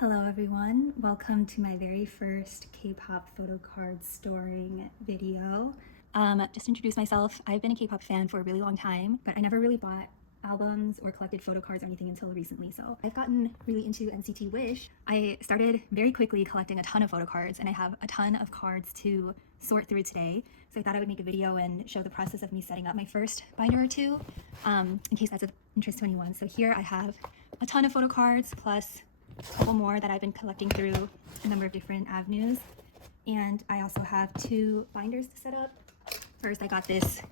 Hello everyone, welcome to my very first K-pop photo card storing video. Just to introduce myself, I've been a K-pop fan for a really long time, but I never really bought albums or collected photo cards or anything until recently. So I've gotten really into NCT Wish. I started very quickly collecting a ton of photo cards, and I have a ton of cards to sort through today. So I thought I would make a video and show the process of me setting up my first binder or two, in case that's of interest to anyone. So here I have a ton of photo cards plus a couple more that I've been collecting through a number of different avenues. And I also have two binders to set up. First, I got this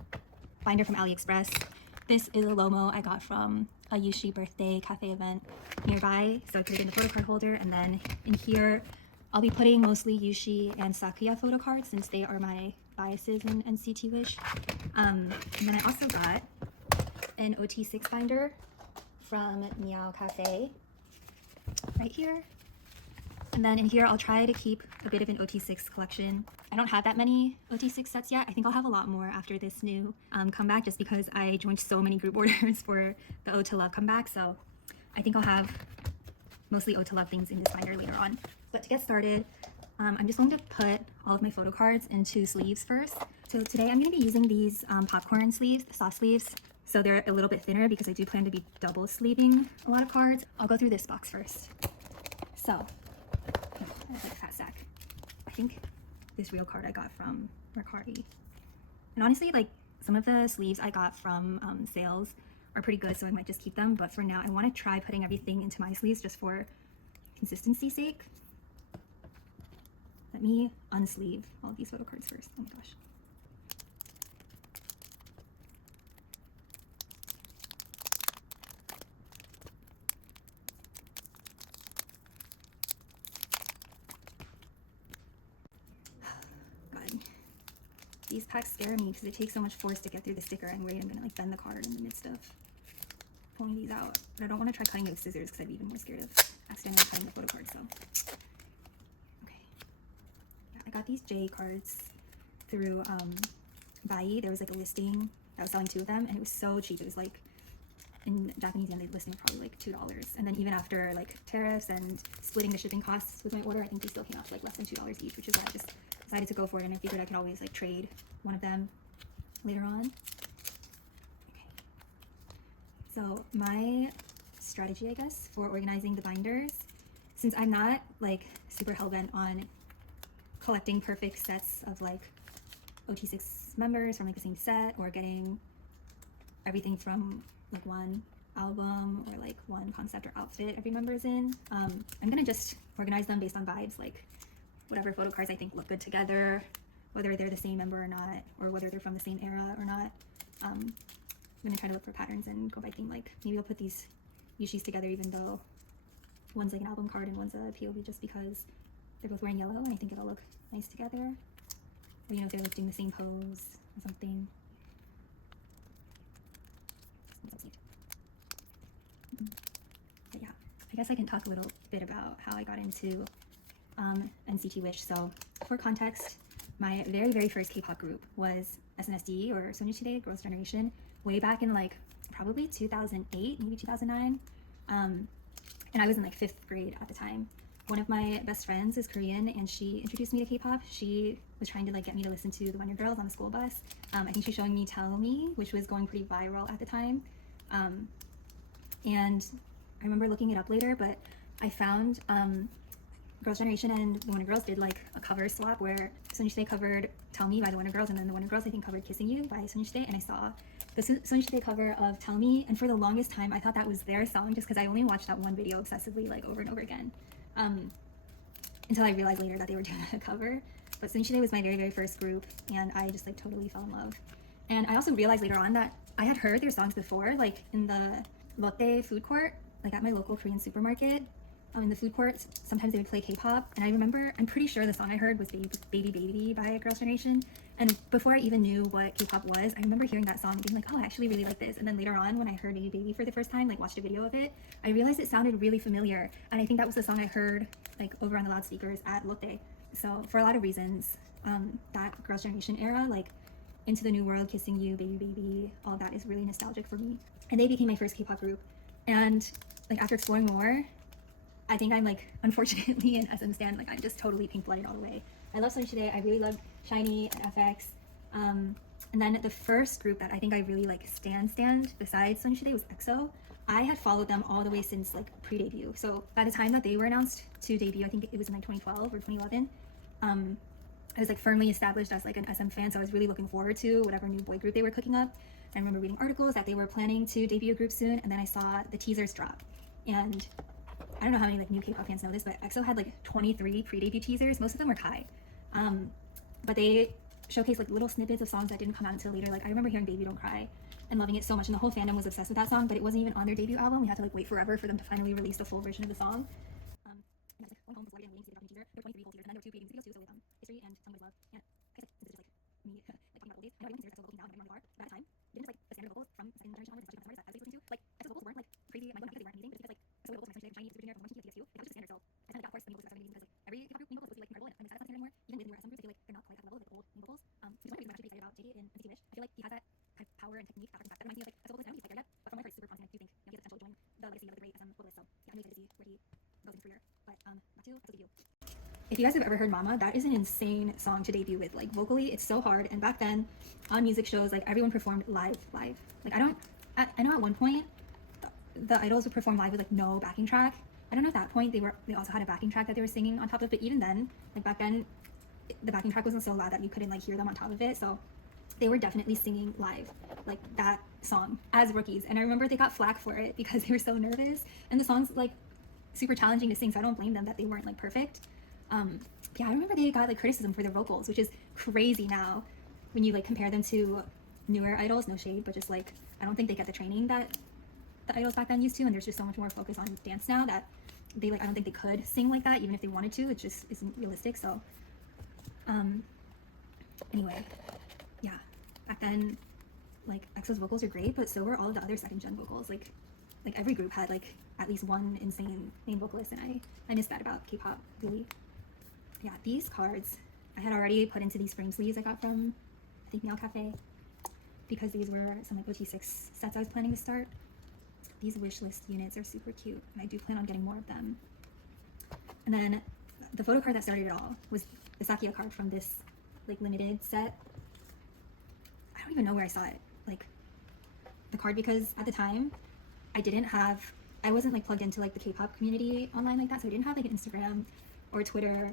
binder from AliExpress. This is a Lomo I got from a Yushi birthday cafe event nearby, so I put it in the photo card holder. And then in here, I'll be putting mostly Yushi and Sakuya photo cards since they are my biases in NCT Wish. And then I also got an OT6 binder from Meow Cafe right here. And then in here, I'll try to keep a bit of an OT6 collection. I don't have that many OT6 sets yet. I think I'll have a lot more after this new comeback, just because I joined so many group orders for the O to Love comeback. So I think I'll have mostly O to Love things in this binder later on. But to get started, I'm just going to put all of my photo cards into sleeves first. So today I'm going to be using these popcorn sleeves, soft sleeves. So they're a little bit thinner because I do plan to be double sleeving a lot of cards. I'll go through this box first. So, I have like a fat sack. I think this real card I got from Mercari. And honestly, like some of the sleeves I got from sales are pretty good, so I might just keep them. But for now, I want to try putting everything into my sleeves just for consistency's sake. Let me unsleeve all of these photo cards first. Oh my gosh. These packs scare me because it takes so much force to get through the sticker. I'm worried I'm gonna like bend the card in the midst of pulling these out. But I don't want to try cutting it with scissors because I'd be even more scared of accidentally cutting the photo card. So, okay. Yeah, I got these J cards through Bai. There was like a listing that was selling two of them, and it was so cheap. It was like, in Japanese yen, the listing was probably like $2. And then even after like tariffs and splitting the shipping costs with my order, I think they still came out to like less than $2 each, which is why I just decided to go for it, and I figured I could always like trade one of them later on. Okay. So my strategy, I guess, for organizing the binders, since I'm not like super hell-bent on collecting perfect sets of like OT6 members from like the same set, or getting everything from like one album or like one concept or outfit every member is in, I'm gonna just organize them based on vibes, like whatever photo cards I think look good together, whether they're the same member or not, or whether they're from the same era or not. I'm gonna try to look for patterns and go by theme. Like maybe I'll put these Yushis together even though one's like an album card and one's a POV, just because they're both wearing yellow and I think it'll look nice together. Or you know, if they're like doing the same pose or something. But yeah, I guess I can talk a little bit about how I got into NCT Wish. So for context, my very first K-pop group was SNSD, or Sonuchide Girls' Generation, way back in like probably 2008, maybe 2009. And I was in like 5th grade at the time. One of my best friends is Korean, and she introduced me to K-pop. She was trying to like get me to listen to the Wonder Girls on the school bus. I think she's showing me Tell Me, which was going pretty viral at the time. And I remember looking it up later, but I found Girls' Generation and the Wonder Girls did like a cover swap where Sonuchide covered Tell Me by the Wonder Girls, and then the Wonder Girls I think covered Kissing You by Sonuchide, and I saw the Sonuchide cover of Tell Me, and for the longest time I thought that was their song just because I only watched that one video obsessively like over and over again, until I realized later that they were doing a cover. But Sonuchide was my very first group, and I just like totally fell in love. And I also realized later on that I had heard their songs before, like in the Lotte food court, like at my local Korean supermarket. In the food court, sometimes they would play K-pop, and I remember, I'm pretty sure the song I heard was Baby Baby by Girls' Generation. And before I even knew what K-pop was, I remember hearing that song and being like, oh, I actually really like this. And then later on, when I heard Baby Baby for the first time, like watched a video of it, I realized it sounded really familiar. And I think that was the song I heard like over on the loudspeakers at Lotte. So for a lot of reasons, that Girls' Generation era, like Into the New World, Kissing You, Baby Baby, all of that is really nostalgic for me. And they became my first K-pop group. And like after exploring more, I think I'm like, unfortunately, an SM stan. Like, I'm just totally pink blooded all the way. I love Sunshine. I really loved Shiny and FX. And then the first group that I think I really like stand besides Sunshine was EXO. I had followed them all the way since like pre-debut. So by the time that they were announced to debut, I think it was in like 2012 or 2011. I was like firmly established as like an SM fan, so I was really looking forward to whatever new boy group they were cooking up. I remember reading articles that they were planning to debut a group soon, and then I saw the teasers drop. And I don't know how many like new K-pop fans know this, but EXO had like 23 pre-debut teasers. Most of them were Kai, but they showcased like little snippets of songs that didn't come out until later. Like I remember hearing "Baby Don't Cry" and loving it so much, and the whole fandom was obsessed with that song. But it wasn't even on their debut album. We had to like wait forever for them to finally release the full version of the song. And I was like going home before getting waiting to see the teaser. There were 23 whole teasers, and then there were 2 pre-debut videos too. So with History and Someone Love. And I guess this is just like me like talking about old days. I know everyone considers EXO vocals now, and everyone are. But at the time, even just like the standard vocals from the second generation onwards, especially the customers that I was listening to, like EXO's vocals weren't like crazy. My god, because they weren't amazing, but because like EXO vocals from Shiny, Super Junior, from 1 to TXT, that was just standard. So I kind of got forced to be able to start because like every K-pop group vocals was like incredible, and I'm excited not standard anymore. Even with newer SM groups, I feel like they're not quite at the level of like old vocals. Which is one reason I'm actually pretty excited about JD in NCT Wish. I feel like he has that kind of power and technique that reminds me of like EXO vocals. I don't think he's quite there yet, but from what I've heard, super promising. I do think he has the potential to join the legacy of the great SM vocalists. So yeah, I'm really excited to see where he goes in his career. But back to EXO debut. If you guys have ever heard Mama, that is an insane song to debut with. Like vocally, it's so hard. And back then, on music shows, like everyone performed live. Like I know at one point, the idols would perform live with like no backing track. I don't know at that point they also had a backing track that they were singing on top of. But even then, like back then, the backing track wasn't so loud that you couldn't like hear them on top of it. So they were definitely singing live, like that song as rookies. And I remember they got flack for it because they were so nervous. And the song's like super challenging to sing, so I don't blame them that they weren't like perfect. Yeah, I remember they got like criticism for their vocals, which is crazy now when you like compare them to newer idols. No shade, but just like I don't think they get the training that the idols back then used to, and there's just so much more focus on dance now that they like I don't think they could sing like that even if they wanted to. It just isn't realistic. So anyway, yeah, back then like EXO's vocals are great, but so were all of the other second gen vocals. Like every group had like at least one insane main vocalist, and I miss that about K-pop really. Yeah, these cards I had already put into these frame sleeves I got from I think Meow Cafe, because these were some like OT6 sets I was planning to start. These wish list units are super cute, and I do plan on getting more of them. And then the photo card that started it all was the Sakuya card from this like limited set. I don't even know where I saw it, like the card, because at the time I wasn't like plugged into like the K-pop community online like that, so I didn't have like an Instagram or Twitter.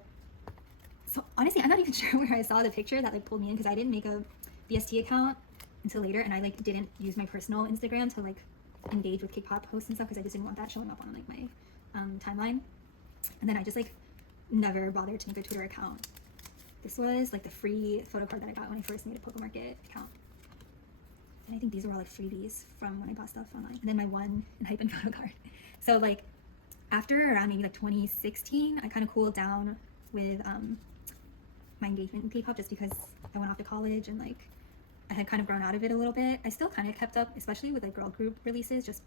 So honestly, I'm not even sure where I saw the picture that like pulled me in, because I didn't make a BST account until later, and I like didn't use my personal Instagram to like engage with K-pop posts and stuff, because I just didn't want that showing up on like my timeline. And then I just like never bothered to make a Twitter account. This was like the free photo card that I got when I first made a Poke Market account. And I think these were all like freebies from when I bought stuff online. And then my one and hype and photo card. So like after around maybe like 2016, I kind of cooled down with my engagement in K-pop, just because I went off to college and like I had kind of grown out of it a little bit. I still kind of kept up, especially with like girl group releases, just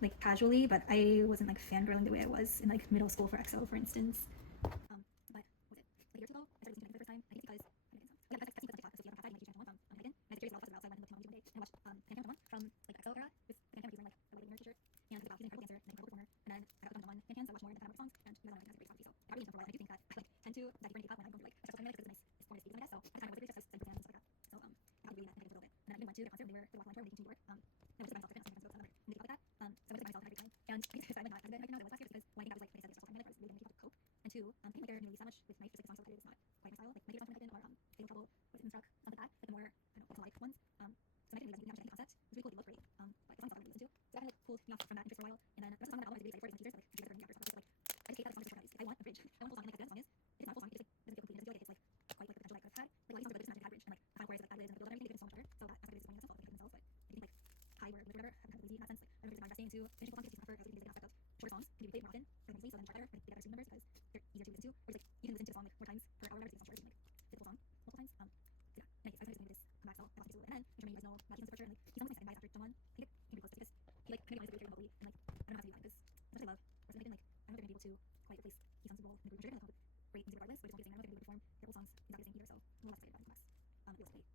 like casually, but I wasn't like fangirling the way I was in like middle school for EXO, for instance. But was it like a year ago I started listening to them for the first time? I think it's because I've seen the TikTok, so yeah, I huge fan from Megan. And I curious about so I went to Mountain one day and watched Phantom one from like EXO era with Phantom wearing like a white nerd t-shirt, and he's an incredible dancer and incredible performer. And then I got on Phantom, so I watched more of the songs, and I was like, great song. So I got really into them for a while. I do think that I like tend to dive deeper into K-pop when I go through like a stressful time, like because it's a nice form of escapism, I guess. So I kind of was like just like fans and stuff like that. So I really that a little bit. And then I even went to their concert. They were the Walk on tour. They continued to work. I was just by myself, different, so I was really about that. So I was like myself and every time. And the reason I'm like not as good right now as I was last year is because one, I think that was like I said, the stressful time in my life. I was really into K-pop cope. And two, I think like they're new release that much with Knife, just like the songs so repetitive, it's not quite my style. Like maybe it's not or Fatal Trouble, What's in Struck, stuff like that. But the more melodic ones. So my didn't really have much any concept. It was really cool. They look great. But the songs I really listen to. So I kind of like cooled me off from that interest for a while. And then the rest of the song that album I was really excited for is on teasers. So like together for me after. So like I just hate that the songs are so short. If I want a bridge, I want a full song. And like the song is, it's not a full song. It just like doesn't feel complete. It doesn't feel like it's like quite like the potential I could have had. Like a lot of these songs are like just not had bridge, and like the final chorus and like ad libs and the build and everything, they get so much better. So that aspect is disappointing in a sense. I'll think themselves, but I think like high word whatever, I'm kind of lazy in that sense. Like I don't know if it's investing into finishing full songs, it takes effort. I was looking at the aspect of shorter songs can be played more often for the so then try better, but they better stream numbers because they're easier to listen to. Or just like you can listen to the song like more times per hour, whatever, so it's not shorter, you can like fit the song multiple times. So yeah, anyways, I was just this come back, so I lost into it. And then in Germany, you guys know Matt Keaton's departure, and like he's almost my second bias after Jungwon. I think it can be close because he like kind of wanted to really remotely, and like I don't know how to do that because as much as I love Person Bacon, like I don't know if they're gonna be able to quite replace Keaton's role in the group. They're gonna come up with great music regardless, but just won't be the same. I don't know if they're gonna perform their old songs exactly the same either, so I'm a little less excited about it unless it was great.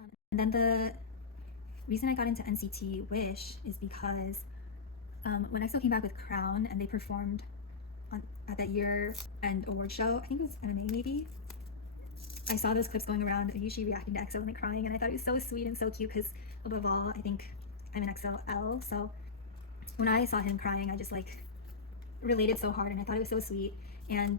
Yeah. And then the reason I got into NCT Wish is because When EXO came back with Crown and they performed at that year-end award show, I think it was MMA maybe, I saw those clips going around of Yushi reacting to EXO and like crying, and I thought it was so sweet and so cute because above all, I think I'm an EXO-L, so when I saw him crying, I just like related so hard and I thought it was so sweet. And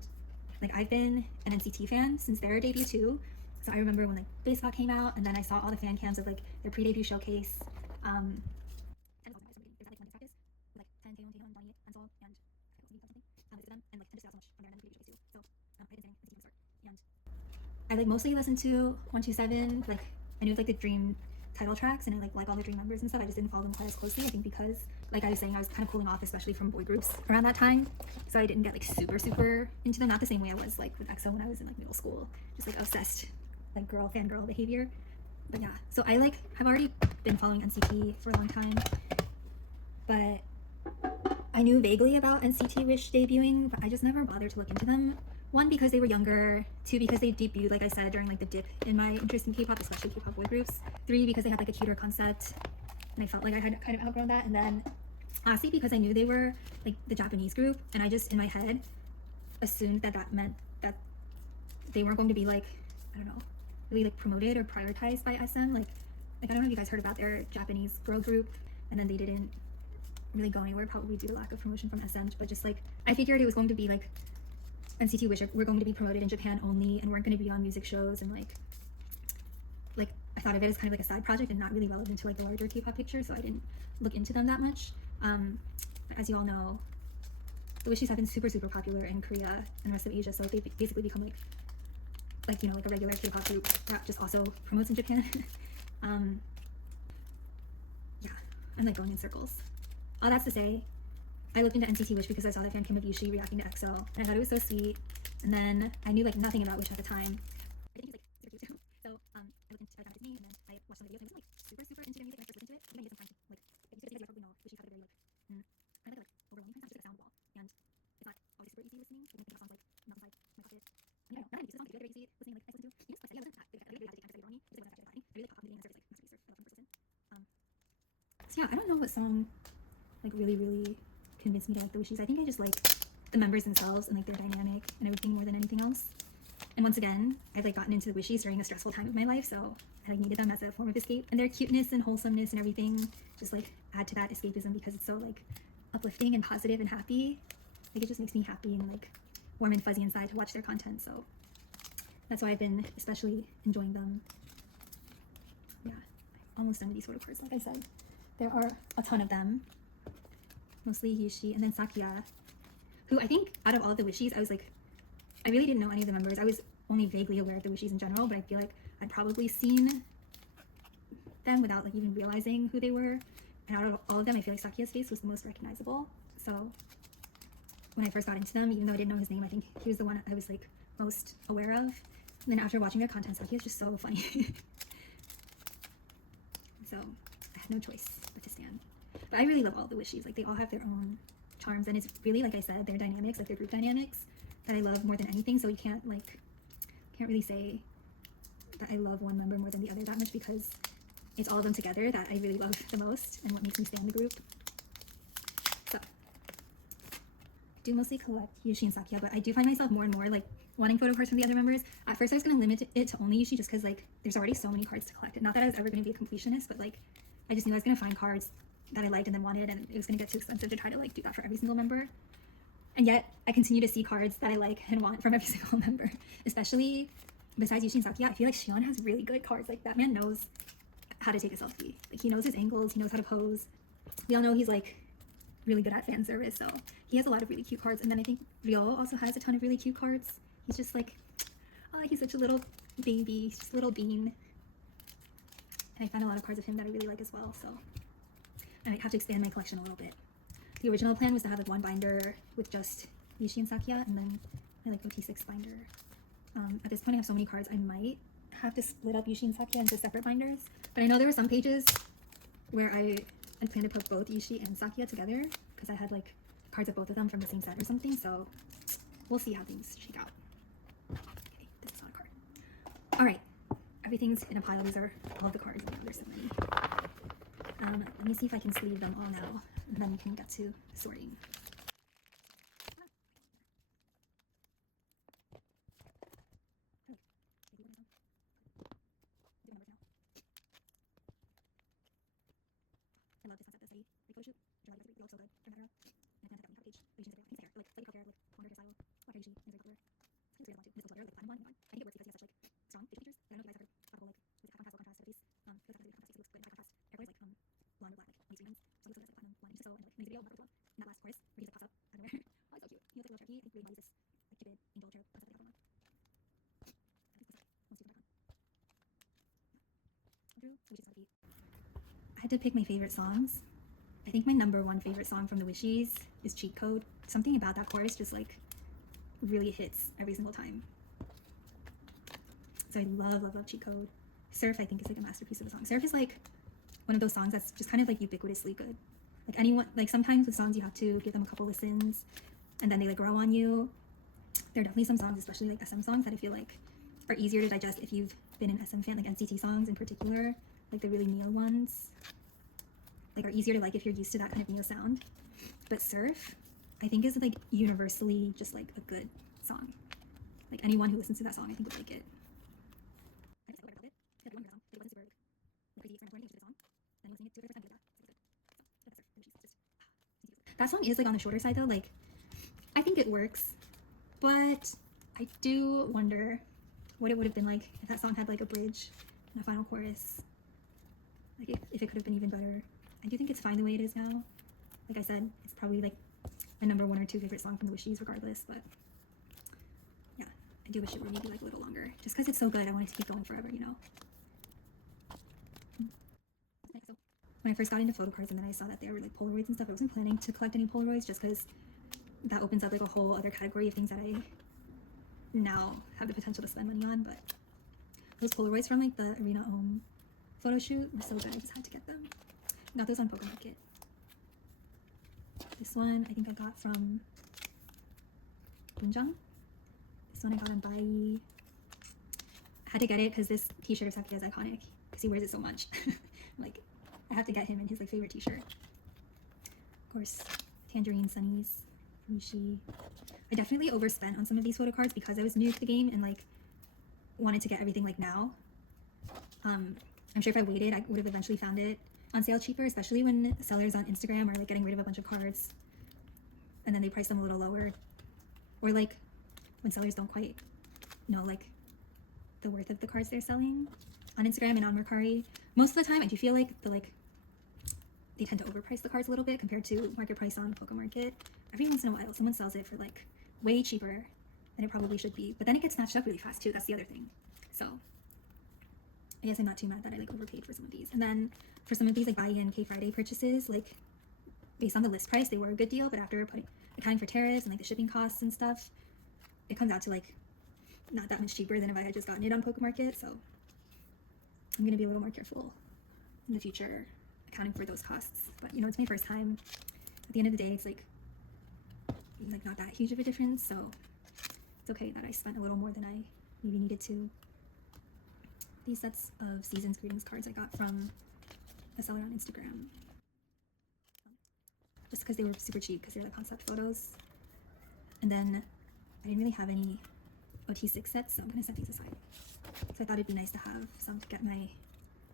like I've been an NCT fan since their debut too, so I remember when like Baseball came out, and then I saw all the fan cams of like their pre-debut showcase. And like 10 Taeyong, Taehyun, Donnie, Ansel, and them, and like 10 just so much on their pre-debut showcase too. So I didn't say NCT from the start, and I like mostly listened to 127. Like I knew like the Dream title tracks, and I like all the Dream members and stuff. I just didn't follow them quite as closely. I think because, like I was saying, I was kind of cooling off, especially from boy groups around that time. So I didn't get like super into them. Not the same way I was like with EXO when I was in like middle school, just like obsessed, like fangirl behavior. But yeah, so I like have already been following NCT for a long time, but I knew vaguely about NCT Wish debuting, but I just never bothered to look into them. One, because they were younger. Two, because they debuted, like I said, during like the dip in my interest in K-pop, especially K-pop boy groups. Three, because they had like a cuter concept, and I felt like I had kind of outgrown that. And then lastly, because I knew they were like the Japanese group, and I just in my head assumed that that meant that they weren't going to be like, I don't know, really like promoted or prioritized by SM. Like I don't know if you guys heard about their Japanese girl group, and then they didn't really go anywhere, probably due to lack of promotion from SM. But just like I figured it was going to be like NCT Wish were going to be promoted in Japan only and weren't going to be on music shows, and like I thought of it as kind of like a side project and not really relevant to like the larger K-pop picture, so I didn't look into them that much. But as you all know, the Wishies have been super popular in Korea and the rest of Asia, so they basically become like you know, like a regular K-pop group that just also promotes in Japan. Yeah, I'm like going in circles. All that's to say, I looked into NCT Wish because I saw the fan cam of Yushi reacting to EXO, and I thought it was so sweet. And then I knew like nothing about Wish at the time. I think he's like super cute too. So I looked into his name, and then I watched some videos, and I wasn't like super into their music. I started listening to it. Even I needed some time to like you guys probably know Wishi's have a very kind of like overwhelming kind of just like a sound wall, and it's not always super easy listening. So I think songs like Melt Inside My Pocket. I don't know, not that I use the song, it's very easy listening. Like I listen to. You just like yeah, I really had to take time to get on me. Just like when I started talking, I really like pop music and I started like masterpiece So yeah, I don't know what song like really convinced me to like the Wishies. I think I just like the members themselves and like their dynamic and everything more than anything else. And once again, I've like gotten into the Wishies during a stressful time of my life, so I like needed them as a form of escape. And their cuteness and wholesomeness and everything just like add to that escapism because it's so like uplifting and positive and happy. Like it just makes me happy and like warm and fuzzy inside to watch their content. So that's why I've been especially enjoying them. Yeah, almost done with these photocards. Like I said, there are a ton of them. Mostly Yushi and then Sakuya, who I think out of all of the Wishies, I was like, I really didn't know any of the members. I was only vaguely aware of the Wishies in general, but I feel like I'd probably seen them without like even realizing who they were. And out of all of them, I feel like Sakuya's face was the most recognizable. So when I first got into them, even though I didn't know his name, I think he was the one I was like most aware of. And then after watching their content, Sakuya's just so funny. So I had no choice but to stand. But I really love all the Wishies. Like they all have their own charms, and it's really, like I said, their dynamics, like their group dynamics, that I love more than anything. So you can't really say that I love one member more than the other that much, because it's all of them together that I really love the most and what makes me stay in the group. So I do mostly collect Yushi and Sakuya, but I do find myself more and more like wanting photo cards from the other members. At first I was going to limit it to only Yushi just because like there's already so many cards to collect. Not that I was ever going to be a completionist, but like I just knew I was going to find cards that I liked and then wanted, and it was going to get too expensive to try to like do that for every single member. And yet I continue to see cards that I like and want from every single member, especially besides Yushi and Sakuya. I feel like Shion has really good cards. Like that man knows how to take a selfie. Like he knows his angles, he knows how to pose. We all know he's like really good at fan service, so he has a lot of really cute cards. And then I think Ryo also has a ton of really cute cards. He's just like, oh, he's such a little baby, he's just a little bean. And I found a lot of cards of him that I really like as well, so I might have to expand my collection a little bit. The original plan was to have like one binder with just Yushi and Sakuya, and then my like OT6 binder. At this point I have so many cards, I might have to split up Yushi and Sakuya into separate binders. But I know there were some pages where I planned to put both Yushi and Sakuya together because I had like cards of both of them from the same set or something, so we'll see how things shake out. Okay, this is not a card. Alright, everything's in a pile. These are all of the cards. There's so many. Let me see if I can sleeve them all now. and then we can get to sorting. I love this concept of study, like photo shoot, which are like so good for Metro. And I kind of have that on the page. But you can see like slightly cover, like longer hair style, water Yushi, and very popular. This is really one too. This is like platinum one. I think it works because he has such like strong facial features. I don't know if you guys have heard of the whole like contrast to the face. It does have really good contrast. It looks good in high contrast. Hair color is like blonde or black, like these ones. So it looks like platinum one. And just so in like music video, Marco as well. And that last chorus where he just like pops up out of nowhere. Oh, it's so cute. He looks like a little turkey. I think really embodies this like cupid angel cherub concept that they have going on. I had to pick my favorite songs. I think my number one favorite song from the Wishies is Cheat Code. Something about that chorus just like really hits every single time. So I love Cheat Code. Surf I think is like a masterpiece of a song. Surf is like one of those songs that's just kind of like ubiquitously good. Like anyone, like sometimes with songs you have to give them a couple listens and then they like grow on you. There are definitely some songs, especially like SM songs, that I feel like are easier to digest if you've been an SM fan, like NCT songs in particular, like the really neo ones, like are easier to like if you're used to that kind of neo sound. But Surf, I think is like universally just like a good song. Like anyone who listens to that song, I think would like it. That song is like on the shorter side though. Like I think it works, but I do wonder what it would have been like if that song had like a bridge and a final chorus. Like if it could have been even better. I do think it's fine the way it is now. Like I said, it's probably like my number one or two favorite song from the Wishies regardless, but yeah, I do wish it were maybe like a little longer. Just because it's so good, I want it to keep going forever, you know? So when I first got into photocards and then I saw that there were like Polaroids and stuff, I wasn't planning to collect any Polaroids just because that opens up like a whole other category of things that I now have the potential to spend money on. But those Polaroids from like the Arena Home photo shoot were so good, I just had to get them. Got those on Pokemarket. This one I think I got from Gunjang. This one I got on Bai. I had to get it because this t-shirt of Sakuya is iconic because he wears it so much. Like I have to get him in his like favorite t-shirt. Of course, Tangerine Sunnies, Yushi. I definitely overspent on some of these photo cards because I was new to the game and like wanted to get everything like now. I'm sure if I waited, I would have eventually found it on sale cheaper, especially when sellers on Instagram are like getting rid of a bunch of cards and then they price them a little lower, or like when sellers don't quite know like the worth of the cards they're selling on Instagram and on Mercari. Most of the time I do feel like they tend to overprice the cards a little bit compared to market price on Pokemarket. Every once in a while someone sells it for like way cheaper than it probably should be, but then it gets snatched up really fast too. That's the other thing. So I guess I'm not too mad that I like overpaid for some of these. And then for some of these like buy and K Friday purchases, like based on the list price, they were a good deal, but after accounting for tariffs and like the shipping costs and stuff, it comes out to like not that much cheaper than if I had just gotten it on Pokemarket. So I'm gonna be a little more careful in the future accounting for those costs. But you know, it's my first time. At the end of the day, it's like not that huge of a difference, so it's okay that I spent a little more than I maybe needed to. These sets of Seasons Greetings cards I got from a seller on Instagram. Just because they were super cheap because they're like concept photos. And then I didn't really have any OT6 sets, so I'm going to set these aside. So I thought it'd be nice to have some to get my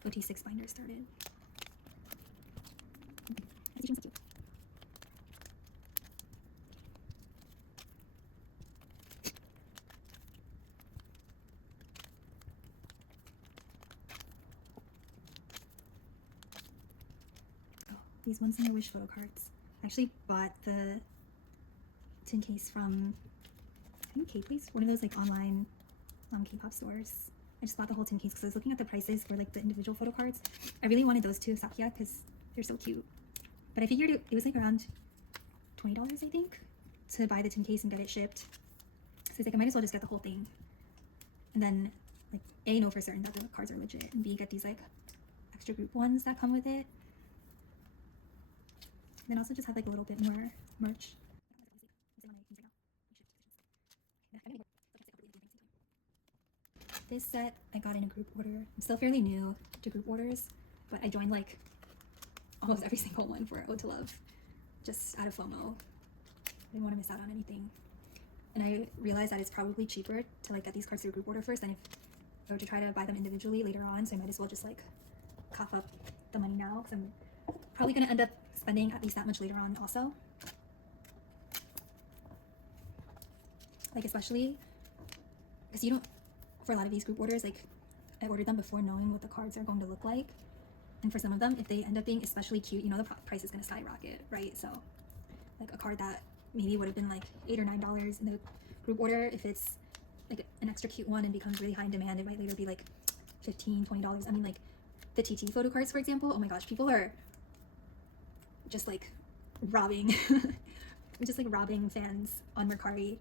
OT6 binder started. These ones in the Wish photo cards. I actually bought the tin case from, I think K-Place, one of those like online K-pop stores. I just bought the whole tin case because I was looking at the prices for like the individual photo cards. I really wanted those two Sakuya because they're so cute. But I figured it was like around $20, I think, to buy the tin case and get it shipped. So I was like, I might as well just get the whole thing. And then like A, know for certain that the cards are legit, and B, get these like extra group ones that come with it. And then also just have like a little bit more merch. This set I got in a group order. I'm still fairly new to group orders, but I joined like almost every single one for Ode to Love. just out of FOMO. I didn't want to miss out on anything. And I realized that it's probably cheaper to like get these cards through group order first than if I were to try to buy them individually later on. So I might as well just like cough up the money now, because I'm probably going to end up spending at least that much later on also. Like especially because you don't, for a lot of these group orders, like I ordered them before knowing what the cards are going to look like. And for some of them, if they end up being especially cute, you know the price is going to skyrocket, right? So like a card that maybe would have been like $8 or $9 in the group order, if it's like an extra cute one and becomes really high in demand, it might later be like $15, $20. I mean, like the TT photo cards, for example, oh my gosh, people are just like robbing just like robbing fans on Mercari.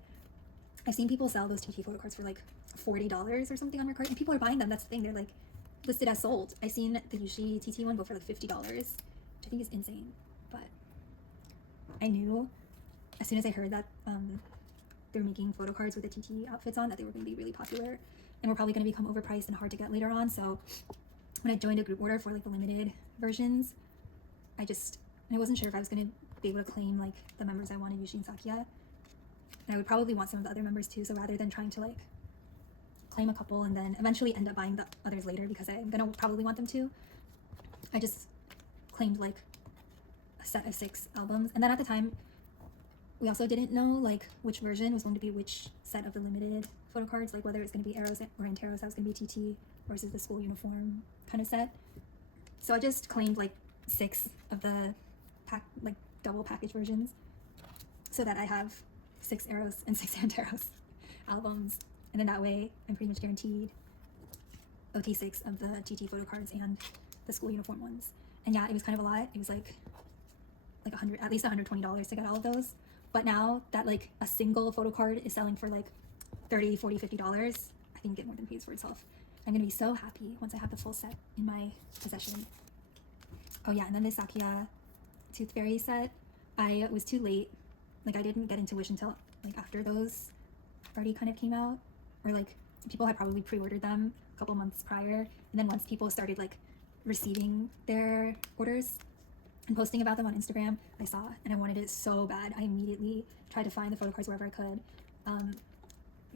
I've seen people sell those TT photo cards for like $40 or something on Mercari, and people are buying them. That's the thing, they're like listed as sold. I've seen the Yushi TT one go for like $50, which I think is insane. But I knew as soon as I heard that they're making photo cards with the TT outfits on, that they were going to be really popular and were probably going to become overpriced and hard to get later on. So when I joined a group order for like the limited versions, I wasn't sure if I was going to be able to claim like the members I wanted, Yushi and Sakuya. And I would probably want some of the other members too. So rather than trying to like claim a couple and then eventually end up buying the others later because I'm going to probably want them to, I just claimed like a set of 6 albums. And then at the time, we also didn't know like which version was going to be which set of the limited photo cards, like whether it's going to be Arrows or Anteros, that was going to be TT, or is it the school uniform kind of set. So I just claimed like 6 of the like double package versions, so that I have 6 Arrows and 6 Anteros albums, and then that way I'm pretty much guaranteed OT6 of the TT photo cards and the school uniform ones. And yeah, it was kind of a lot. It was like at least $120 to get all of those. But now that like a single photo card is selling for like $30, $40, $50, I think it more than pays for itself. I'm gonna be so happy once I have the full set in my possession. Oh yeah, and then this Sakuya Tooth Fairy set, I was too late. Like I didn't get into Wish until like after those already kind of came out, or like people had probably pre-ordered them a couple months prior. And then once people started like receiving their orders and posting about them on Instagram, I saw and I wanted it so bad. I immediately tried to find the photo cards wherever I could,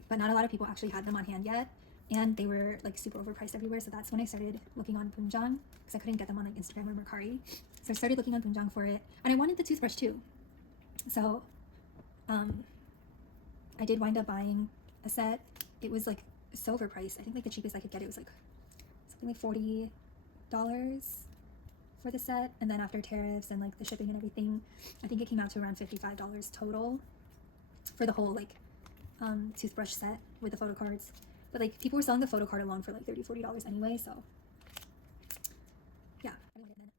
but not a lot of people actually had them on hand yet, and they were like super overpriced everywhere. So that's when I started looking on Poonjang, because I couldn't get them on like Instagram or Mercari. So I started looking on Poonjang for it, and I wanted the toothbrush too. So I did wind up buying a set. It was like so overpriced. I think like the cheapest I could get it was like something like $40 for the set, and then after tariffs and like the shipping and everything, I think it came out to around $55 total for the whole like toothbrush set with the photo cards. But like people were selling the photo card alone for like $30, $40 anyway, so yeah. I really wanted it.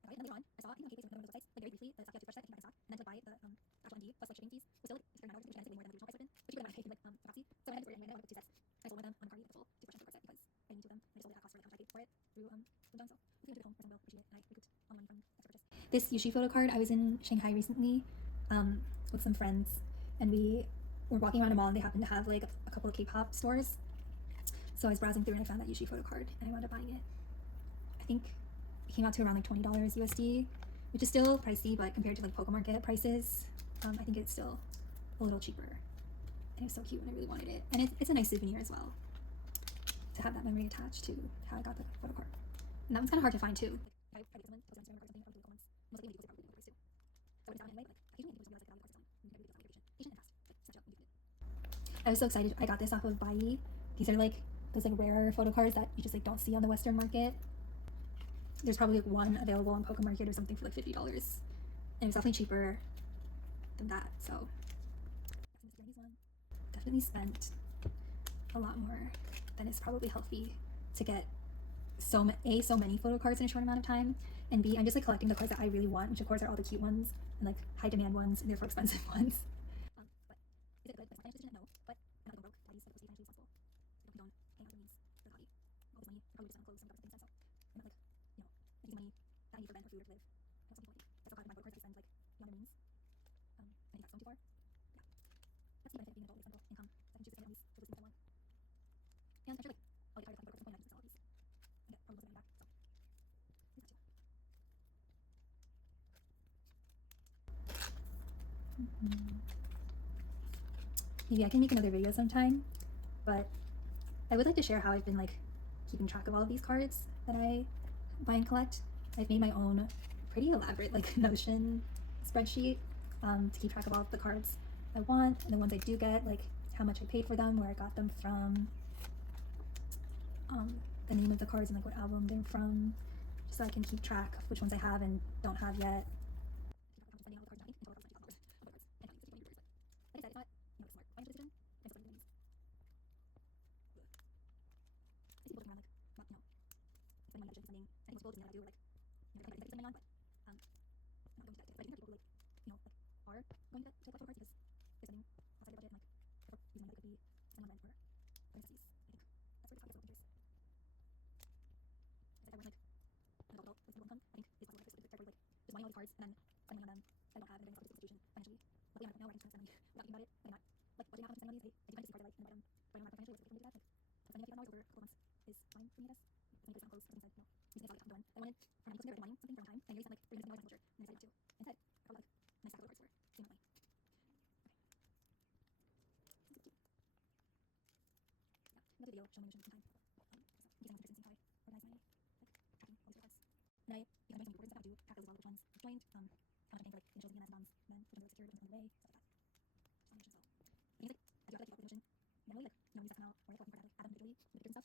And then later on, I saw, I think on KP's one of those websites, like very briefly, the Sakuya toothbrush set I think back in stock, and then to buy the actual ND plus like shipping fees was still like $59, which is way more than the original price would have been, but cheaper than my like Proxy. So I had to order anyway. I went with 2 sets. I sold one of them on Mercari, the full toothbrush and photo card set, because I need 2 of them. I just sold it at cost for like how much I paid for it through Poonjang. So hopefully I'll do it home for some will appreciate it, and I recouped all money from extra purchase. This Yushi photo card, I was in Shanghai recently with some friends, and we were walking around a mall, and they happened to have like a couple of K-pop stores. So I was browsing through and I found that Yushi photo card, and I wound up buying it. I think it came out to around like $20 USD, which is still pricey, but compared to like Pokemarket prices, I think it's still a little cheaper. And it was so cute, and I really wanted it. And it's a nice souvenir as well, to have that memory attached to how I got the photo card. And that one's kind of hard to find too. Like, if I tried to get someone to post on Instagram or something, probably local ones, most likely the too. So I ordered it anyway, but like occasionally people just realize like the value of cards is on. Patient and fast. Like I was so excited. I got this off of Bai. These are like those like rare photo cards that you just like don't see on the Western market. There's probably like one available on Pokemarket or something for like $50, and it was definitely cheaper than that. So definitely spent a lot more than is probably healthy to get so many photo cards in a short amount of time, and B, I'm just like collecting the cards that I really want, which of course are all the cute ones and like high demand ones and therefore expensive ones. But is it good? Like, I just didn't know, but I'm not going broke. Daddy's like supposed to be financially responsible. You don't hang out with means for the hobby. All this money, probably just on clothes and stuff, so I'm not like, you know, I use money that I need for rent or food or to live. You know, some people like, that's how my photo cards I spend like beyond their means. I think that's going too far. Yeah. That's the benefit of being an adult with rental income. I can choose to spend at least for listening to someone. And I'm sure like I'll get tired of collecting photo cards at this point. I just sell all these and get probably most of the money back. So I think that's too. Maybe I can make another video sometime, but I would like to share how I've been like keeping track of all of these cards that I buy and collect. I've made my own pretty elaborate like Notion spreadsheet to keep track of all of the cards I want and the ones I do get, like how much I paid for them, where I got them from, the name of the cards and like what album they're from, just so I can keep track of which ones I have and don't have yet. Cards and then spending on them I don't have, and then it's situation financially. Luckily, I'm now where I can spend money without thinking about it. I'm not like budgeting how much I'm spending on these. I do kind of see cards I like and then buy them, but I'm not financially like, I can do that. Like, spending a few $100 over a couple months is fine for me, I guess. When you put it on clothes, like I said, using it like I'm done. I wanted for my clothes to buying something for a time. I nearly spent like $300 on culture, and I decided to. Instead, I got like my saku cards for same money. Yeah, another video showing my Notion sometime. In case I'm interested in seeing how I organize my like tracking all these cards. And I, because I'm doing some reports and stuff, I do track those as well, which ones I've joined, how much I'm paying for like initials, EMS, and bonds, and then which ones are secured, which ones are away, stuff like that. Just on Notion, so. The thing is, like, I do have to like keep up with Notion. Normally, like, new stuff come out, or like helping part, I like add them individually with pictures and stuff.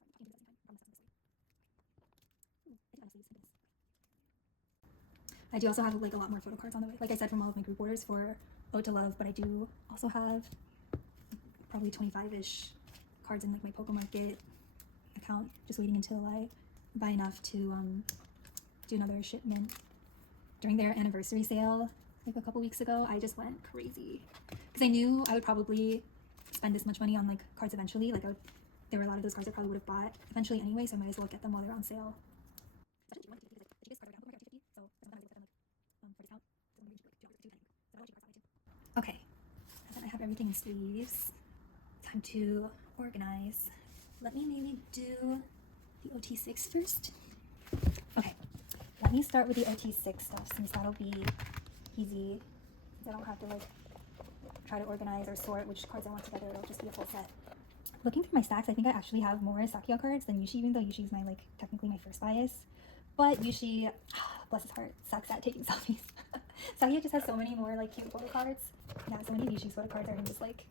Sorry, I'm talking to you at the same time. Problem stuff in this way. I think honestly, look at this. I do also have like a lot more photo cards on the way. Like I said, from all of my group orders for Ode to Love, but I do also have probably 25-ish cards in like my Poke Market account, just waiting until I buy enough to do another shipment. During their anniversary sale like a couple weeks ago, I just went crazy because I knew I would probably spend this much money on like cards eventually. Like there were a lot of those cards I probably would have bought eventually anyway, so I might as well get them while they're on sale. Okay, now that I have everything in sleeves, time to organize. Let me maybe do the OT6 first. Okay, let me start with the OT6 stuff since that'll be easy. Since I don't have to like try to organize or sort which cards I want together, it'll just be a full set. Looking through my stacks, I think I actually have more Sakuya cards than Yushi, even though Yushi is my like technically my first bias. But Yushi, bless his heart, sucks at taking selfies. Sakuya just has so many more like cute photo cards. Yeah, so many of Yushi's photo cards are him just like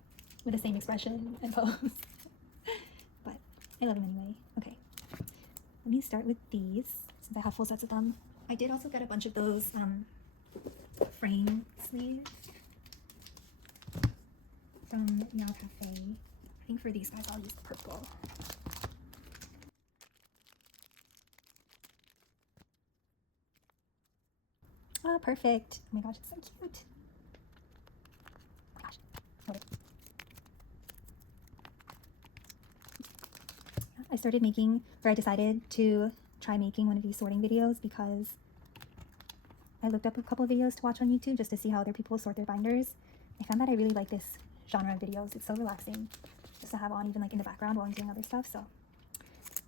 with the same expression and pose. But I love him anyway. Okay, let me start with these since I have full sets of them. I did also get a bunch of those frame sleeves from Now Cafe. I think for these guys I'll use purple. Oh, perfect. Oh my gosh, it's so cute. Oh my gosh. Okay. I started making, or I decided to try making one of these sorting videos because I looked up a couple of videos to watch on YouTube just to see how other people sort their binders. I found that I really like this genre of videos. It's so relaxing just to have on even like in the background while I'm doing other stuff. So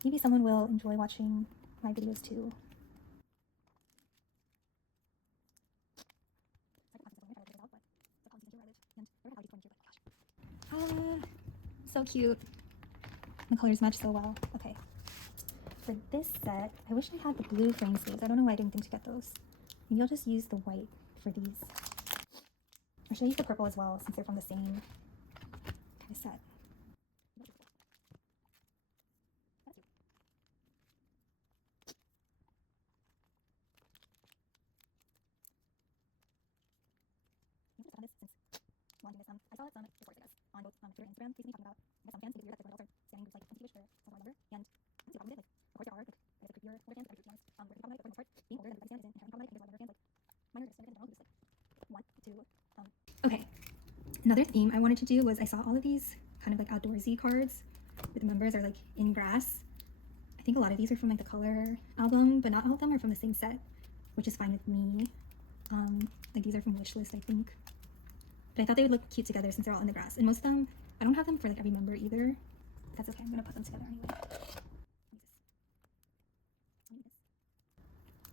maybe someone will enjoy watching my videos too. So cute. The colors match so well. Okay. For this set, I wish I had the blue frame sleeves. I don't know why I didn't think to get those. Maybe I'll just use the white for these. Or should I use the purple as well since they're from the same kind of set? I saw it some reports, I guess, on both Twitter and Instagram, recently talking about, I guess, some fans, because weird that they're also standing with like NCT Wish for someone younger, and I don't see a problem with it. Like, of course there are, like, I guess, creepier older fans, but I do, to be honest, where the problem, like, for the most part, being older than the stand isn't inherently problematic. I think there's a lot of younger fans, like, minor or younger fans in general, who just, like, want to, Okay, another theme I wanted to do was I saw all of these kind of like outdoorsy cards with the members are like in grass. I think a lot of these are from like the Color album, but not all of them are from the same set, which is fine with me. Like these are from Wishlist, I think. But I thought they would look cute together since they're all in the grass. And most of them, I don't have them for like every member either. That's okay, I'm gonna put them together anyway.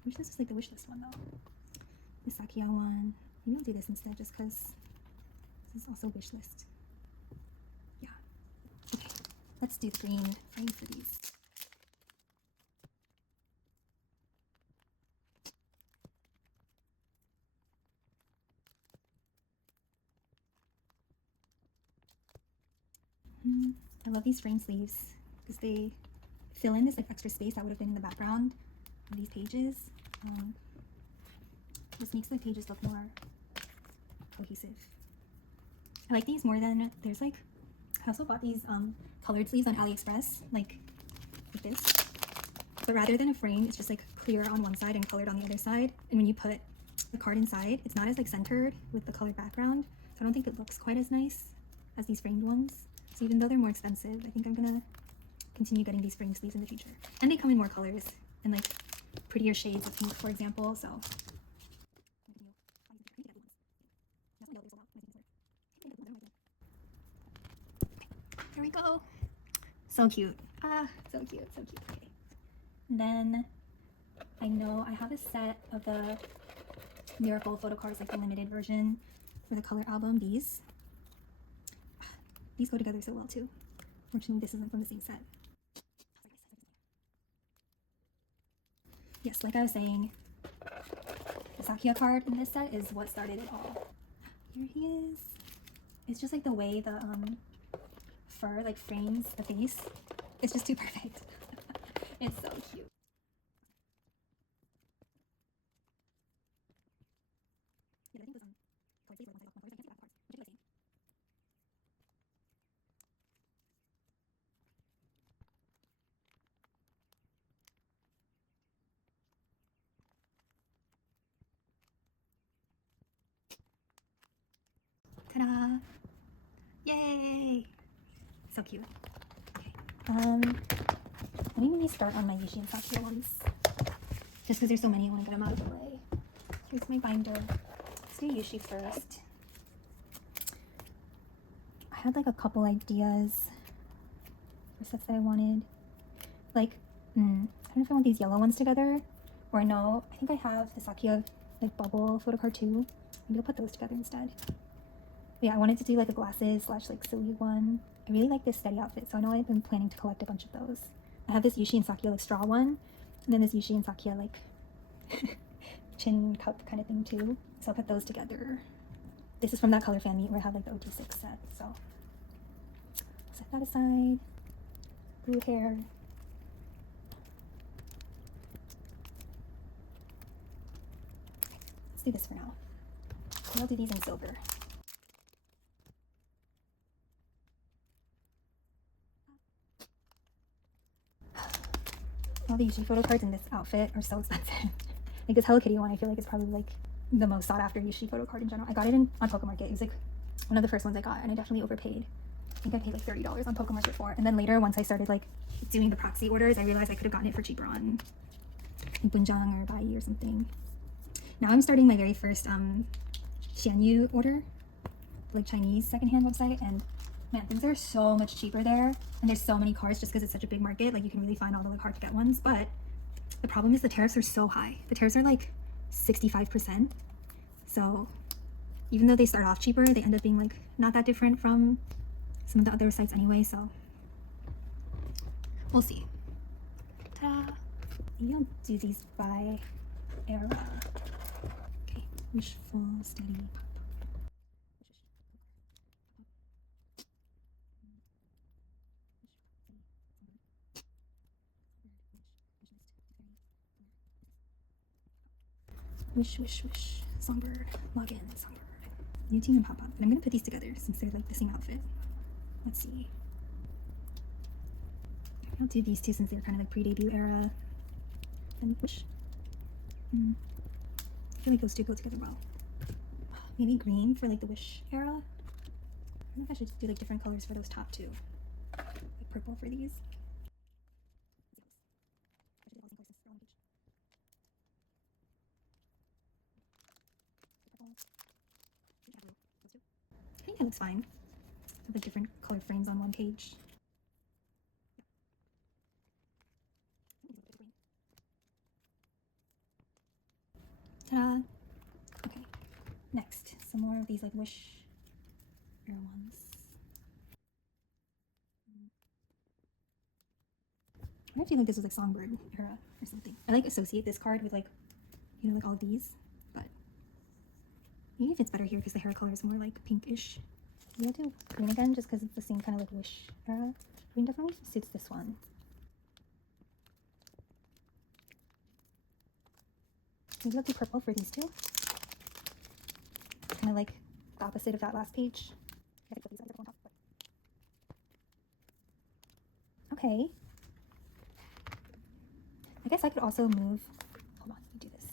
Wishlist is like the Wishlist one though. The Sakuya one, Maybe I'll do this instead just because this is also wish list. Yeah. Okay, let's do the green frame for these. I love these frame sleeves because they fill in this like extra space that would have been in the background of these pages. This makes the pages look more cohesive. I like these more than there's like, I also bought these colored sleeves on AliExpress, like this. But rather than a frame, it's just like clear on one side and colored on the other side. And when you put the card inside, it's not as like centered with the colored background. So I don't think it looks quite as nice as these framed ones. So even though they're more expensive, I think I'm gonna continue getting these frame sleeves in the future. And they come in more colors and like prettier shades of pink, for example. So here we go. So cute. Ah, so cute, so cute. Okay. And then I know I have a set of the Miracle photocards, like the limited version for the color album. These go together so well too. Fortunately, this isn't from the same set. Yes, like I was saying, the Sakuya card in this set is what started it all. Here he is. It's just like the way the fur like frames the face. It's just too perfect. It's so cute. Ta-da! Yay! So cute. Okay. Let me maybe start on my Yushi and Sakuya ones. Just because there's so many, I want to get them out of the way. Here's my binder. Let's do Yushi first. I had like a couple ideas for sets that I wanted. Like, I don't know if I want these yellow ones together, or no, I think I have the Sakuya like bubble photocard too. Maybe I'll put those together instead. But yeah, I wanted to do like a glasses / like silly one. I really like this steady outfit, so I know I've been planning to collect a bunch of those. I have this Yushi and Sakuya like straw one, and then this Yushi and Sakuya like chin cup kind of thing too. So I'll put those together. This is from that color fan meet where I have like the OT6 set, so set that aside. Blue hair. Let's do this for now. I'll do these in silver. All the Yushi photo cards in this outfit are so expensive. Like this Hello Kitty one, I feel like it's probably like the most sought after Yushi photo card in general. I got it on Pokemarket. It was like one of the first ones I got, and I definitely overpaid. I think I paid like $30 on Pokemarket for it. And then later, once I started like doing the proxy orders, I realized I could have gotten it for cheaper on Bunjang or Bai or something. Now I'm starting my very first Xianyu order, like Chinese secondhand website, and man, things are so much cheaper there, and there's so many cards just because it's such a big market. Like you can really find all the like hard to get ones, but the problem is the tariffs are so high. The tariffs are like 65%. So even though they start off cheaper, they end up being like not that different from some of the other sites anyway. So we'll see. Ta-da! Maybe I'll do these by era. Okay, wishful, steady, pop. Wish, wish, wish. Songbird. Login. Songbird. New team and pop-up. And I'm gonna put these together since they're like the same outfit. Let's see. I'll do these two since they're kind of like pre-debut era. And wish. I feel like those two go together well. Maybe green for like the wish era. I don't know if I should do like different colors for those top two. Like purple for these. I think that looks fine. With like different color frames on one page. Ta-da! Okay. Next, some more of these like Wish era ones. I feel like this was like Songbird era or something. I like associate this card with like, you know, like all these, but maybe it fits better here because the hair color is more like pinkish. Maybe I'll do green again just because it's the same kind of like Wish era. Green definitely suits this one. Maybe I'll do purple for these two. Kind of like the opposite of that last page. Okay. I guess I could also move. Hold on, let me do this.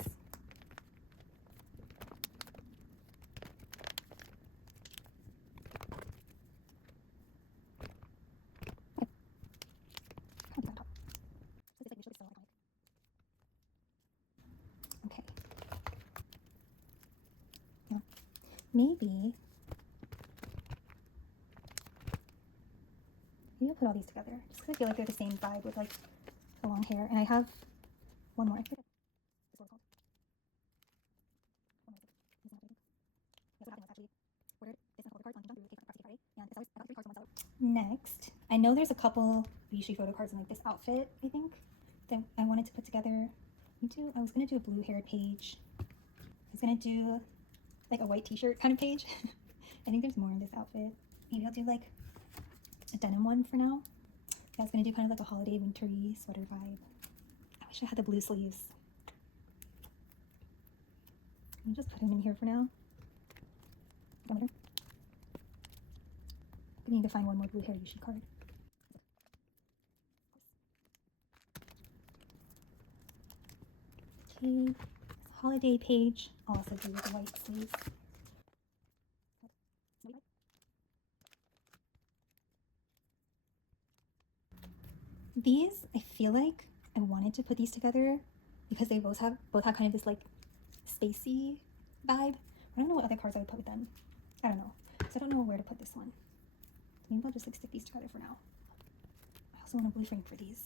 Okay. Yeah. Maybe I'll put all these together just because I feel like they're the same vibe with like the long hair. And I have one more. Next, I know there's a couple Yushi photo cards in like this outfit, I think, that I wanted to put together. I was gonna do a blue haired page. I was gonna do like a white t-shirt kind of page. I think there's more in this outfit. Maybe I'll do like a denim one for now. I was gonna do kind of like a holiday wintry sweater vibe. I wish I had the blue sleeves. Let me just put them in here for now. I need to find one more blue hair Yushi card. Okay, this holiday page. I'll also do with the white sleeves. These, I feel like I wanted to put these together because they both have kind of this like spacey vibe. I don't know what other cards I would put with them. I don't know. So I don't know where to put this one. Maybe I'll just like stick these together for now. I also want a blue frame for these.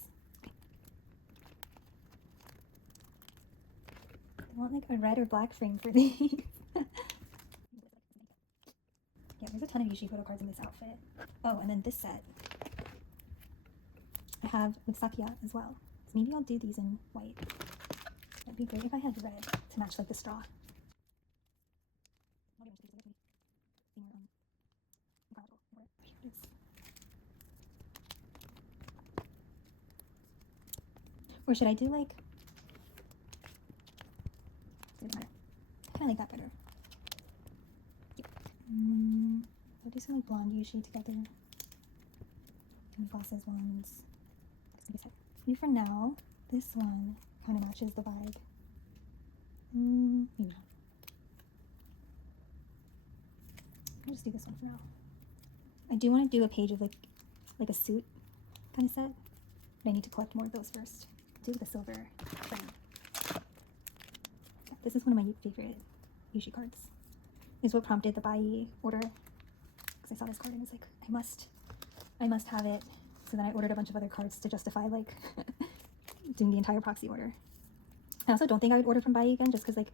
I want like a red or black frame for these. Yeah, there's a ton of Yushi photo cards in this outfit. Oh, and then this set I have with Sakuya as well. So maybe I'll do these in white. That'd be great if I had red to match like the straw. Or should I do like, I kind of like that better. I'll do some like blonde Yushi together. And glasses ones. Maybe for now, this one kind of matches the vibe. Maybe not. I'll just do this one for now. I do want to do a page of like a suit kind of set, but I need to collect more of those first. Do the silver frame. Yeah, this is one of my favorite Yushi cards. This is what prompted the Bai order, because I saw this card and was like, I must have it. So then I ordered a bunch of other cards to justify like doing the entire proxy order. I also don't think I would order from Bai again, just because like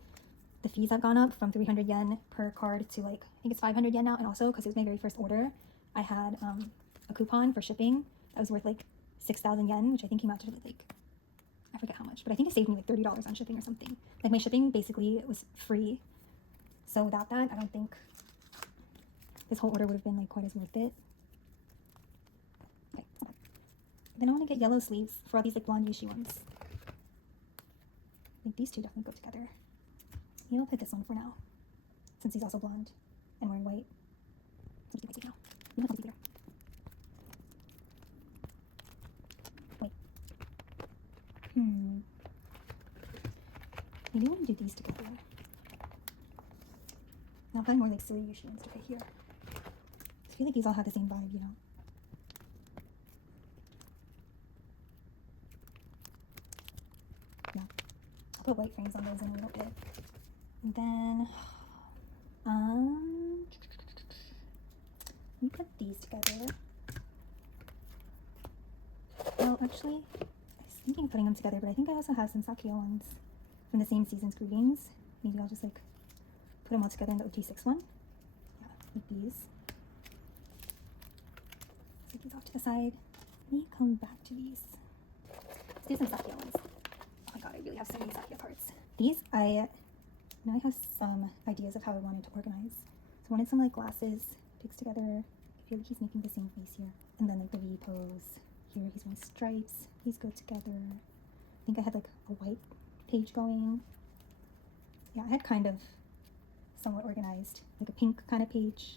the fees have gone up from 300 yen per card to like, I think it's 500 yen now. And also because it was my very first order, I had a coupon for shipping that was worth like 6,000 yen, which I think came out to like, I forget how much, but I think it saved me like $30 on shipping or something. Like my shipping basically was free. So without that, I don't think this whole order would have been like quite as worth it. Okay. Then I want to get yellow sleeves for all these like blonde Yushi ones. I think these two definitely go together. Maybe I'll put this one for now, since he's also blonde and wearing white. Now. Wait. Maybe I want to do these together. Now I'll find more like silly Yushi ones to put here. I feel like these all have the same vibe, you know? Yeah. I'll put white frames on those in a little bit. And then, let me put these together. Well, actually, I was thinking of putting them together, but I think I also have some Sakuya ones from the same season's greetings. Maybe I'll just like put them all together in the OT6 one. Yeah, like these. Take these off to the side. Let me come back to these. Let's do some Sakuya ones. Oh my god, I really have so many Sakuya cards. These, now I have some ideas of how I wanted to organize. So I wanted some like glasses pigs together. I feel like he's making the same face here. And then like the V pose. Here he's wearing stripes. These go together. I think I had like a white page going. Yeah, I had kind of somewhat organized, like a pink kind of page.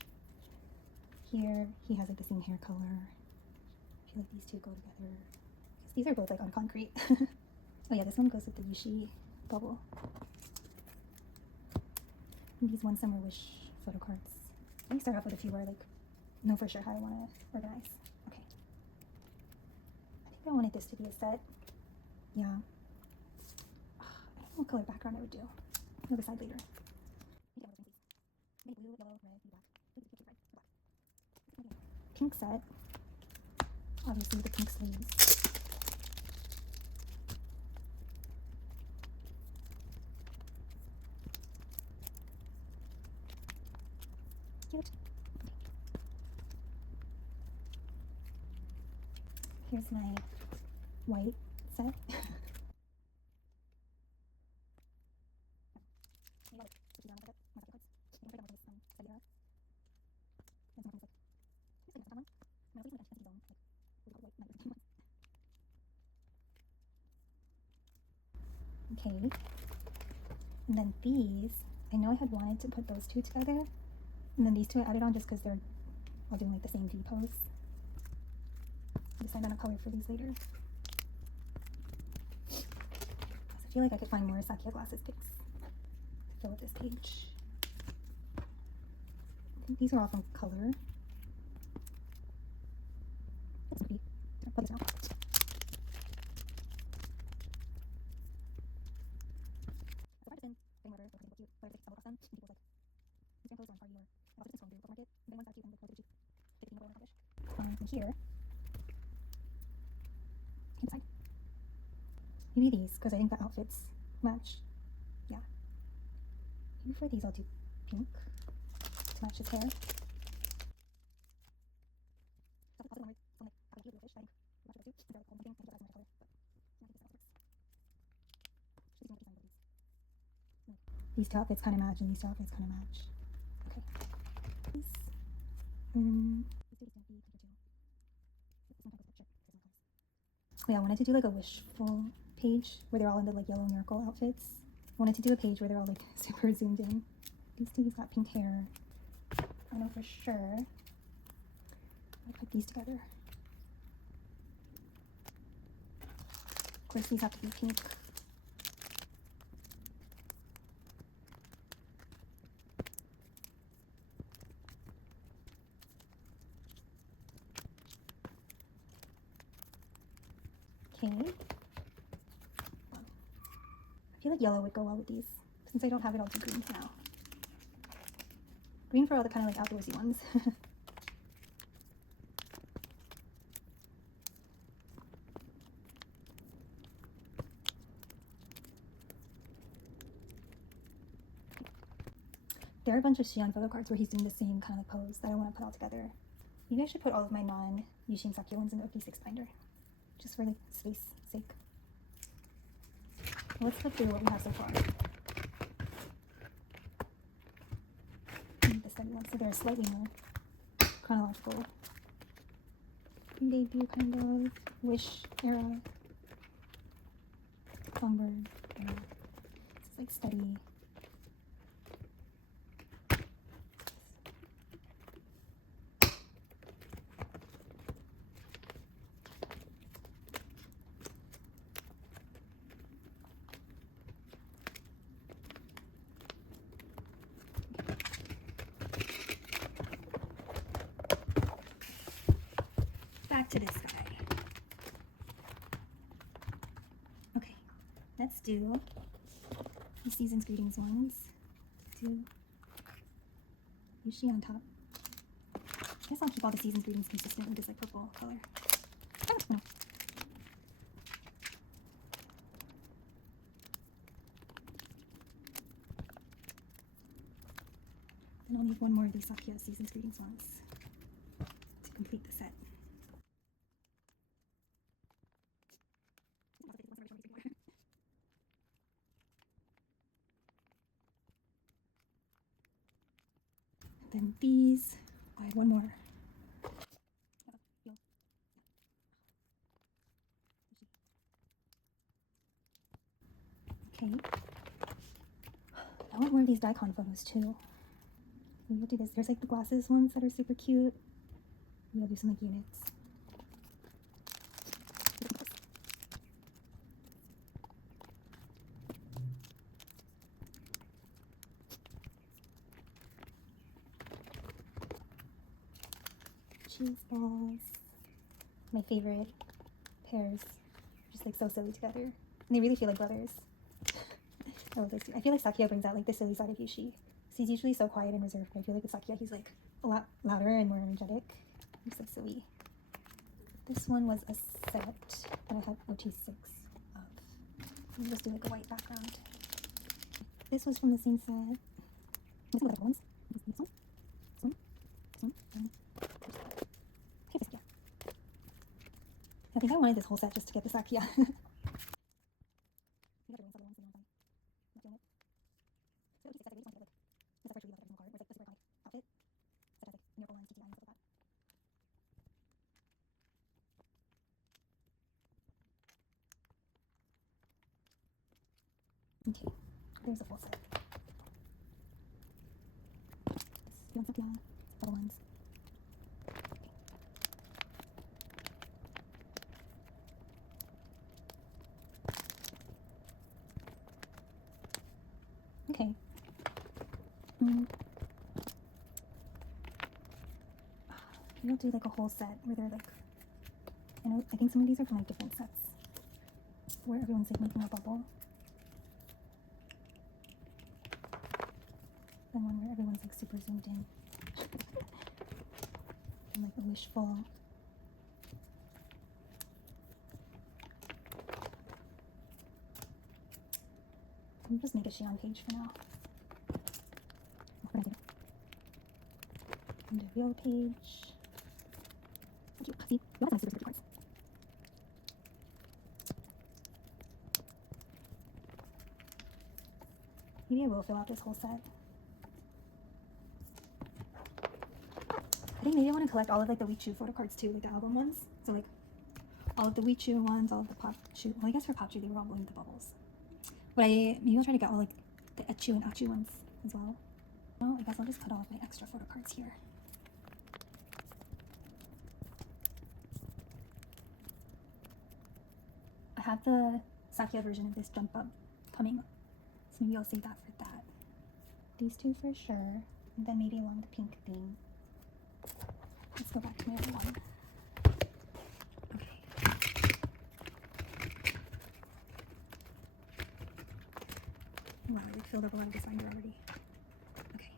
Here he has like the same hair color. I feel like these two go together because these are both like on concrete. Oh yeah, this one goes with the Yushi bubble. And these One Summer Wish photo cards. Let me start off with a few where I like know for sure how I want to organize. Okay. I think I wanted this to be a set. Yeah. I don't know what color background I would do. I'll decide later. Maybe blue, yellow, red, black. Pink set. Obviously the pink sleeves. Cute. Here's my white set. Okay, and then these, I know I had wanted to put those two together, and then these two I added on just because they're all doing like the same V pose. I'll decide on a color for these later. I feel like I could find more Sakuya glasses pics to fill up this page. I think these are all from color. It's pretty. I'll put this out. And here, inside. Maybe these, because I think the outfits match. Yeah. Maybe for these I'll do pink to match his hair. These two outfits kind of match, and these two outfits kind of match. Okay. Yeah, I wanted to do like a wishful page where they're all in the like yellow miracle outfits. I wanted to do a page where they're all like super zoomed in. These two, he's got pink hair. I know for sure. I'll put these together. Of course, these have to be pink. Okay. I feel like yellow would go well with these. Since I don't have it, I'll do green for now. Green for all the kind of like outdoorsy ones. There are a bunch of Shion photo cards where he's doing the same kind of pose that I want to put all together. Maybe I should put all of my non-Yushi Sakuya ones in the OP6 binder, just for the space sake. Well, let's look through what we have so far. The study ones, so they're slightly more chronological. Debut kind of, Wish era, Songbird era. This is like study. Back to this guy. Okay, let's do the season's greetings ones. Do Yushi on top. I guess I'll keep all the season's greetings consistent with this like purple color. Oh, no. And I'll need one more of these Sakuya Season's Greetings ones to complete the set. Then these, I had one more. Okay. I want more of these daikon photos too. Maybe we'll do this. There's like the glasses ones that are super cute. Maybe I'll do some like units. Cheese balls. My favorite pairs. Just like so silly together. And they really feel like brothers. I love this too. I feel like Sakuya brings out like the silly side of Yushi. So he's usually so quiet and reserved, but I feel like with Sakuya he's like a lot louder and more energetic. He's so silly. This one was a set that I had OT6 of. Let me just do like a white background. This was from the same set. These are the other ones. This one. This one. This one. And okay, Sakuya. I think I wanted this whole set just to get the Sakuya. Okay, there's a full set. This Sakuya, other ones. Okay. Maybe I'll do like a whole set where they're like, I think some of these are from like different sets where everyone's like making a bubble. Then one where everyone's like super zoomed in. And like a wishful. I'll just make a Shion page for now. And a real page. See, you have some super cards. Maybe I will fill out this whole set. I think maybe I want to collect all of like the Wichu photocards too, like the album ones. So like all of the Wichu ones, all of the pop chu. Well, I guess for pop chu they were all blowing the bubbles. But maybe I'll try to get all like the echu and achu ones as well. No, I guess I'll just cut off my extra photocards here. I have the Sakuya version of this jump up coming, so maybe I'll save that for that. These two for sure, and then maybe along the pink theme. Let's go back to my other one. Okay. Wow, I filled up a lot of this binder already. Okay,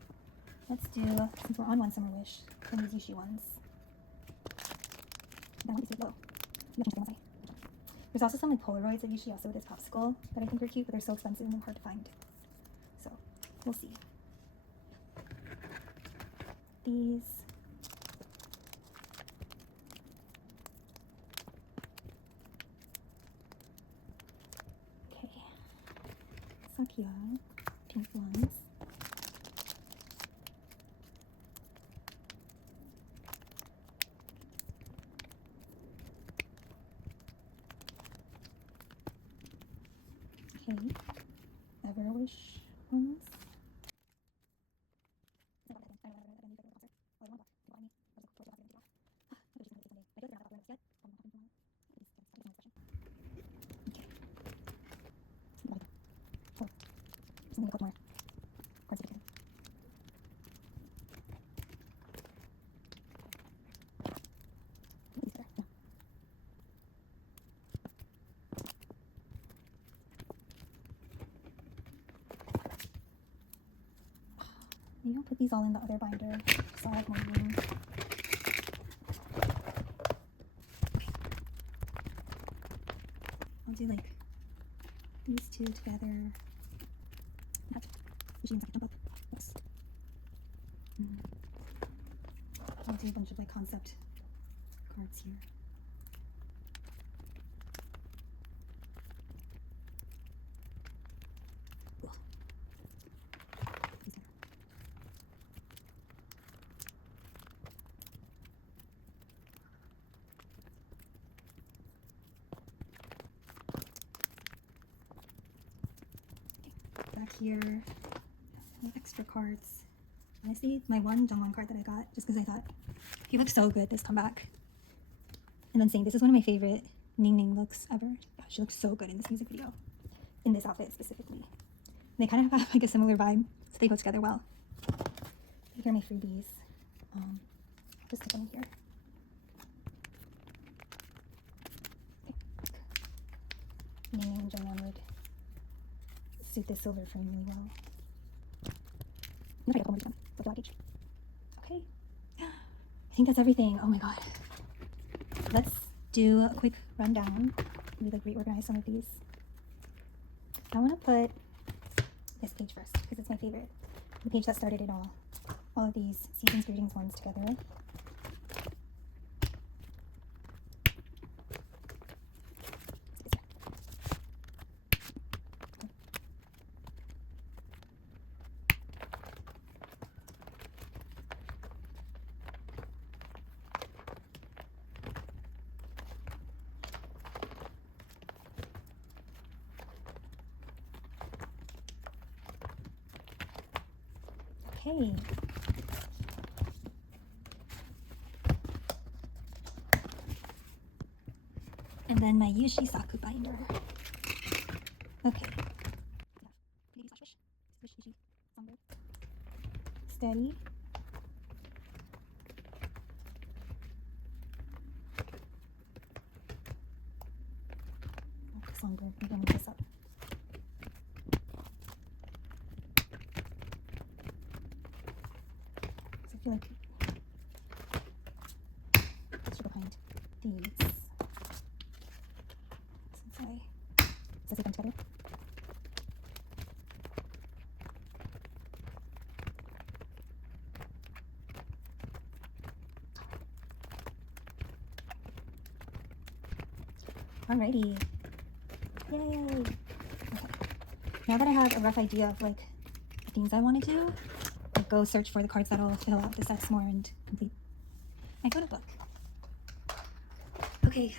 let's do, since we're on One Summer Wish, then these Yushi ones. Then I want these to low. There's also some like Polaroids of Yushi also with this popsicle that I think are cute, but they're so expensive and hard to find. So, we'll see. These. Okay. Sakuya, pink ones. Okay, Ever Wish ones. Maybe I'll put these all in the other binder so I have more room. I'll do like these two together. Yushi and Sakuya jump up. Yes. I'll do a bunch of like concept cards here. Back here, extra cards. Honestly, my one Jongwon card that I got just because I thought he looked so good this comeback. And then saying this is one of my favorite Ning Ning looks ever. Yeah, she looks so good in this music video, in this outfit specifically. And they kind of have like a similar vibe, so they go together well. Here are my freebies. I'll just stick them in here. Ning Ning and Jongwon would suit this silver frame really well. I'm gonna try to pull more down with the luggage. Okay, I think that's everything. Oh my god. Let's do a quick rundown. We like reorganize some of these. I want to put this page first because it's my favorite. The page that started it all. All of these season's greetings ones together. Okay. And then my Yushi Saku binder. Okay. Steady. Oh, this longer. Maybe I'll move this up. I feel like let's go behind these since I take them together. Alrighty. Yay! Okay. Now that I have a rough idea of like the things I want to do, I'll go search for the cards that'll fill out the sets more and complete my photo book. Okay,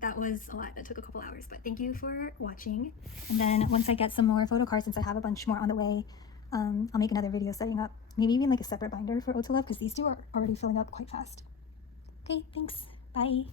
that was a lot. That took a couple hours, but thank you for watching. And then once I get some more photo cards, since I have a bunch more on the way, I'll make another video setting up maybe even like a separate binder for Otolove because these two are already filling up quite fast. Okay, thanks. Bye.